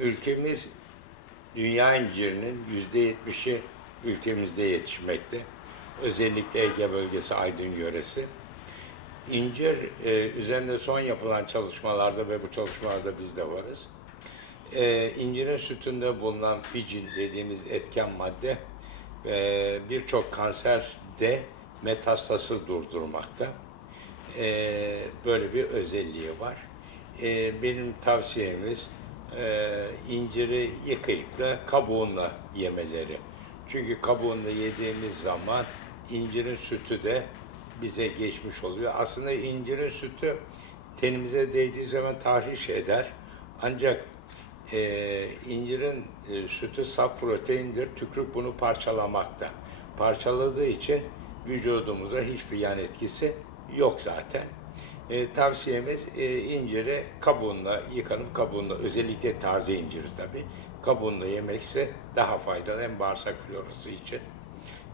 Ülkemiz dünya incirinin yüzde yetmişi ülkemizde yetişmekte. Özellikle Ege bölgesi, Aydın yöresi. İncir e, üzerinde son yapılan çalışmalarda ve bu çalışmalarda biz de varız. E, incirin sütünde bulunan ficin dediğimiz etken madde e, birçok kanserde metastası durdurmakta. E, böyle bir özelliği var. E, benim tavsiyemiz e, inciri yıkayıp da kabuğunla yemeleri. Çünkü kabuğunla yediğimiz zaman incirin sütü de bize geçmiş oluyor. Aslında incirin sütü tenimize değdiği zaman tahriş eder. Ancak e, incirin e, sütü saf proteindir. Tükürük bunu parçalamakta. Parçaladığı için vücudumuza hiçbir yan etkisi yok zaten. E, tavsiyemiz e, inciri kabuğunla yıkanıp kabuğunla özellikle taze inciri tabii kabuğunla yemekse daha faydalı hem bağırsak florası için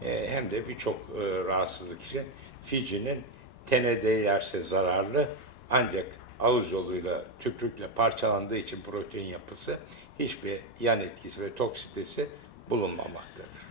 e, hem de birçok e, rahatsızlık için ficinin tene değerse zararlı ancak ağız yoluyla tükürükle parçalandığı için protein yapısı hiçbir yan etkisi ve toksitesi bulunmamaktadır.